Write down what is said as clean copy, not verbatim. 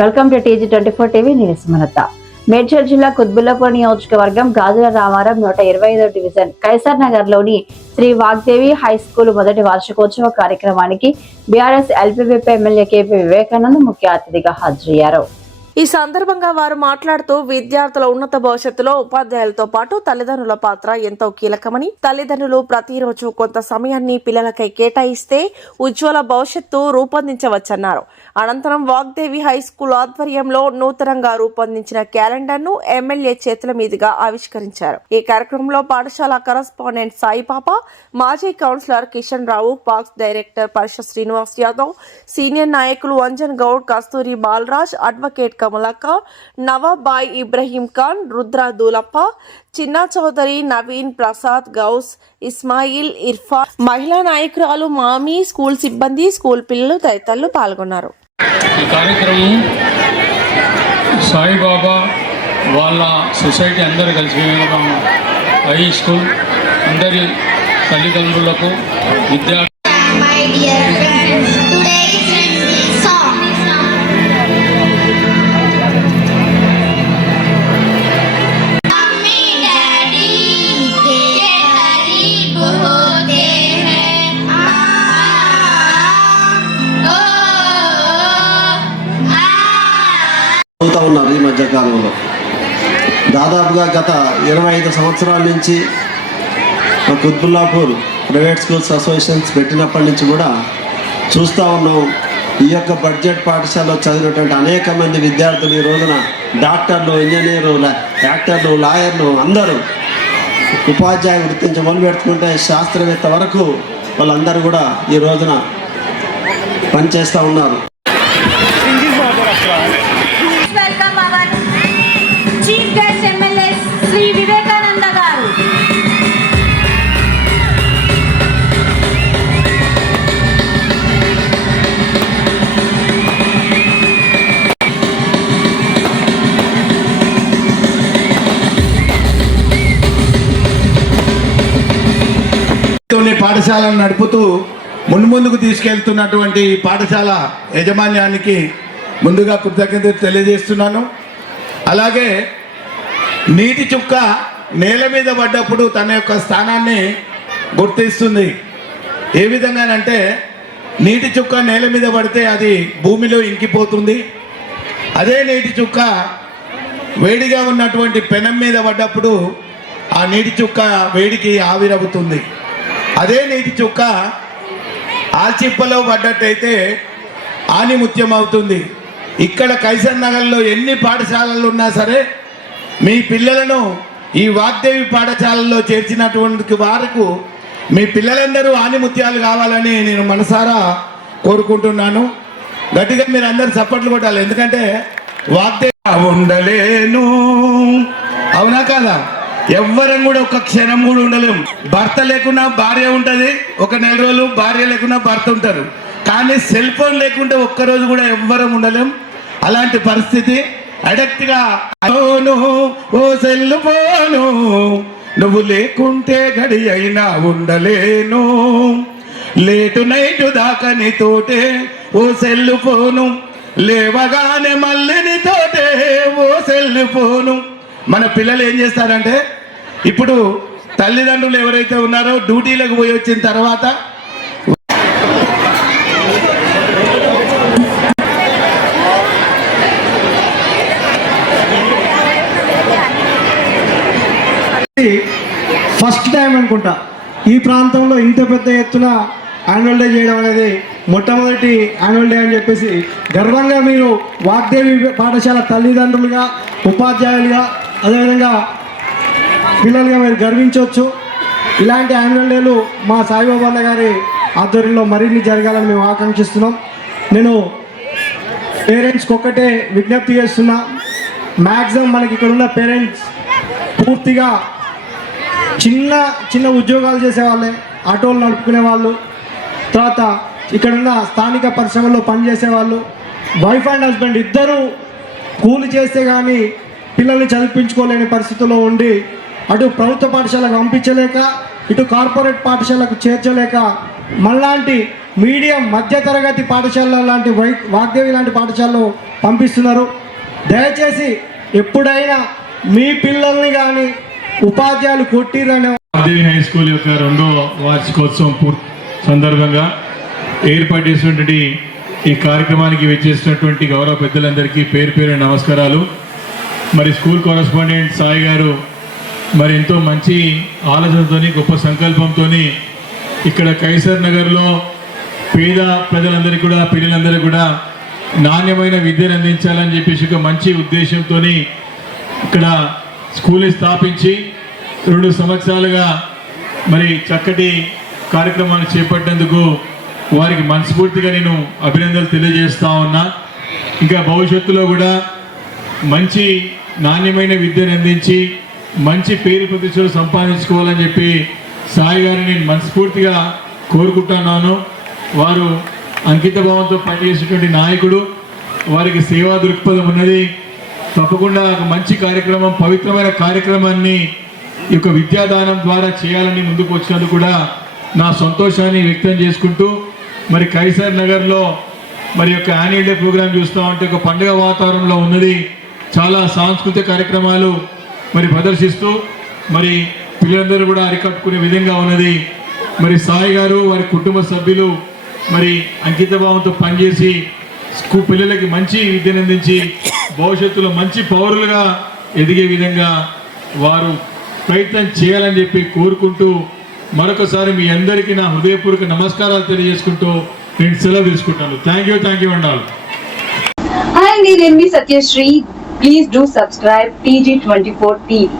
Welcome to TG24 TV news మనత. మేడ్చల్ జిల్లా కుత్బుల్లాపూర్ నియోజకవర్గం గాజుల రామారం 125వ డివిజన్ కైసర్ నగర్ లోని శ్రీ వాగ్దేవి హై స్కూల్ మొదటి వార్షికోత్సవ కార్యక్రమానికి బీఆర్ఎస్ ఎల్పీవీపీ ఎమ్మెల్యే కేపీ వివేకానంద్ ముఖ్య అతిథిగా హాజరయ్యారు. ఈ సందర్భంగా వారు మాట్లాడుతూ విద్యార్థుల ఉన్నత భవిష్యత్తులో ఉపాధ్యాయులతో పాటు తల్లిదండ్రుల పాత్ర ఎంతో కీలకమని, తల్లిదండ్రులు ప్రతిరోజు కొంత సమయాన్ని పిల్లలకై కేటాయిస్తే ఉజ్వల భవిష్యత్తు రూపొందించవచ్చన్నారు. అనంతరం వాగ్దేవి హై స్కూల్ ఆధ్వర్యంలో నూతనంగా రూపొందించిన క్యాలెండర్ ను ఎమ్మెల్యే చేతుల మీదుగా ఆవిష్కరించారు. ఈ కార్యక్రమంలో పాఠశాల కరస్పాండెంట్ సాయిపాప, మాజీ councillor Kishan Rao, parks director పరిషత్ శ్రీనివాస్ యాదవ్, సీనియర్ నాయకులు అంజన్ గౌడ్, కస్తూరి బాలరాజ్, అడ్వకేట్ కమలక్క, నవాబాయ్ ఇబ్రహీం ఖాన్, రుద్ర దూలప్ప, చిన్నా చౌదరి, నవీన్, ప్రసాద్, గౌస్, ఇస్మాయిల్, ఇర్ఫాన్, మహిళా నాయకురాలు మామి, స్కూల్ సిబ్బంది, స్కూల్ పిల్లలు తదితరులు పాల్గొన్నారు. ఈ కార్యక్రమం సాయిబాబా వాళ్ళ సొసైటీ అందరూ కలిసి హై స్కూల్ అందరి తల్లిదండ్రులకు విద్యార్థి ఉన్నారు. ఈ మధ్యకాలంలో దాదాపుగా గత 25 సంవత్సరాల నుంచి కుత్బుల్లాపూర్ ప్రైవేట్ స్కూల్స్ అసోసియేషన్స్ పెట్టినప్పటి నుంచి కూడా చూస్తూ ఉన్నాం. ఈ యొక్క బడ్జెట్ పాఠశాలలో చదివినటువంటి అనేక మంది విద్యార్థులు ఈ రోజున డాక్టర్లు, ఇంజనీర్లు, యాక్టర్లు, లాయర్లు అందరూ ఉపాధ్యాయ వృత్తించి మొదలుపెట్టుకుంటే శాస్త్రవేత్త వరకు వాళ్ళందరూ కూడా ఈ రోజున పనిచేస్తూ ఉన్నారు. పాఠశాలను నడుపుతూ ముందుకు తీసుకెళ్తున్నటువంటి పాఠశాల యాజమాన్యానికి ముందుగా కృతజ్ఞతలు తెలియజేస్తున్నాను. అలాగే నీటి చుక్క నేల మీద పడ్డప్పుడు తన యొక్క స్థానాన్ని గుర్తిస్తుంది. ఏ విధంగానంటే నీటి చుక్క నేల మీద పడితే అది భూమిలో ఇంకిపోతుంది. అదే నీటి చుక్క వేడిగా ఉన్నటువంటి పెనం మీద పడ్డప్పుడు ఆ నీటి చుక్క వేడికి ఆవిరవుతుంది. అదే నీటి చుక్క ఆల్చిప్పలో పడ్డట్టయితే ఆనిముత్యం అవుతుంది. ఇక్కడ కైసర్ నగర్లో ఎన్ని పాఠశాలలు ఉన్నా సరే మీ పిల్లలను ఈ వాగ్దేవి పాఠశాలలో చేర్చినటువంటి వారికి మీ పిల్లలందరూ ఆనిముత్యాలు కావాలని నేను మనసారా కోరుకుంటున్నాను. గట్టిగా మీరు అందరు చప్పట్లు కొట్టాలి. ఎందుకంటే వాగ్దేవి ఉండలేను, అవునా కాదా? ఎవ్వరం కూడా ఒక క్షణం కూడా ఉండలేము. భర్త లేకున్నా భార్య ఉంటుంది, ఒక నెల రోజులు భార్య లేకున్నా భర్త ఉంటారు. కానీ సెల్ ఫోన్ లేకుంటే ఒక్కరోజు కూడా ఎవ్వరం ఉండలేం. అలాంటి పరిస్థితి అడక్ట్గా ఓ సెల్ ఫోను నువ్వు లేకుంటే గడి అయినా ఉండలేను, లేటు నైటు దాకా నీతోటే ఓ సెల్ ఫోను, లేవగానే మళ్ళీ నీతోటే ఓ సెల్ ఫోను. మన పిల్లలు ఏం చేస్తారంటే ఇప్పుడు తల్లిదండ్రులు ఎవరైతే ఉన్నారో డ్యూటీలకు పోయి వచ్చిన తర్వాత ఫస్ట్ టైం అనుకుంటా ఈ ప్రాంతంలో ఇంత పెద్ద ఎత్తున యాన్యువల్ డే చేయడం అనేది మొట్టమొదటి యాన్యువల్ డే అని చెప్పేసి గర్వంగా మీరు వాగ్దేవి పాఠశాల తల్లిదండ్రులుగా, ఉపాధ్యాయులుగా, అదేవిధంగా పిల్లలుగా మీరు గర్వించవచ్చు. ఇలాంటి యాన్యువల్ డేలు మా సాయిబాబా గారి ఆధ్వర్యంలో మరిన్ని జరగాలని మేము ఆకాంక్షిస్తున్నాం. నేను పేరెంట్స్కి ఒక్కటే విజ్ఞప్తి చేస్తున్నా. మ్యాక్సిమం మనకి ఇక్కడ ఉన్న పేరెంట్స్ పూర్తిగా చిన్న ఉద్యోగాలు చేసేవాళ్ళే, ఆటోలు నడుపుకునే వాళ్ళు, తర్వాత ఇక్కడున్న స్థానిక పరిశ్రమల్లో పనిచేసేవాళ్ళు, వైఫ్ అండ్ హస్బెండ్ ఇద్దరు కూలి చేస్తే కానీ పిల్లల్ని చదివించుకోలేని పరిస్థితుల్లో ఉండి అటు ప్రభుత్వ పాఠశాలకు పంపించలేక, ఇటు కార్పొరేట్ పాఠశాలకు చేర్చలేక మనలాంటి మీడియం మధ్యతరగతి పాఠశాల లాంటి వాగ్దేవి లాంటి పాఠశాలలో పంపిస్తున్నారు. దయచేసి ఎప్పుడైనా మీ పిల్లల్ని కానీ ఉపాధ్యాయులు కొట్టిరనే వాగ్దేవి హై స్కూల్ యొక్క 2వ వార్షికోత్సవం సందర్భంగా ఏర్పాటు చేసినటువంటి ఈ కార్యక్రమానికి వచ్చేసినటువంటి గౌరవ పెద్దలందరికీ పేరు పేరు నమస్కారాలు. మరి స్కూల్ కరెస్పాండెంట్ సాయి గారు మరి ఎంతో మంచి ఆలోచనతోని గొప్ప సంకల్పంతో ఇక్కడ కైసర్ నగర్లో పేద ప్రజలందరికీ కూడా పిల్లలందరికీ కూడా నాణ్యమైన విద్యను అందించాలని చెప్పేసి ఒక మంచి ఉద్దేశంతో ఇక్కడ స్కూల్ని స్థాపించి 2 సంవత్సరాలుగా మరి చక్కటి కార్యక్రమాన్ని చేపట్టేందుకు వారికి మనస్ఫూర్తిగా నేను అభినందనలు తెలియజేస్తా ఉన్నా. ఇంకా భవిష్యత్తులో కూడా మంచి నాణ్యమైన విద్యను అందించి మంచి పేరు ప్రతిష్టలు సంపాదించుకోవాలని చెప్పి సాయి గారిని నేను మనస్ఫూర్తిగా కోరుకుంటున్నాను. వారు అంకిత భావంతో పనిచేసేటువంటి నాయకుడు, వారికి సేవా దృక్పథం ఉన్నది. తప్పకుండా ఒక మంచి కార్యక్రమం, పవిత్రమైన కార్యక్రమాన్ని ఈ యొక్క విద్యాదానం ద్వారా చేయాలని ముందుకు వచ్చినందుకు కూడా నా సంతోషాన్ని వ్యక్తం చేసుకుంటూ మరి కైసర్ నగర్లో మరి యొక్క యాన్యువల్ డే ప్రోగ్రాం చూస్తూ ఉంటే ఒక పండుగ వాతావరణంలో ఉన్నది. చాలా సాంస్కృతిక కార్యక్రమాలు మరి ప్రదర్శిస్తూ మరి పిల్లలందరూ కూడా అరికట్టుకునే విధంగా ఉన్నది. మరి సాయి గారు వారి కుటుంబ సభ్యులు మరి అంకిత భావంతో పనిచేసి పిల్లలకి మంచి విద్యను అందించి భవిష్యత్తులో మంచి పౌరులుగా ఎదిగే విధంగా వారు ప్రయత్నం చేయాలని చెప్పి కోరుకుంటూ మరొకసారి మీ అందరికీ నా హృదయపూర్వక నమస్కారాలు తెలియజేసుకుంటూ నేను సెలవు తీసుకుంటాను. Thank you అండాలి. Hi, నేను మీ Satyasri. Please do subscribe TG24 TV.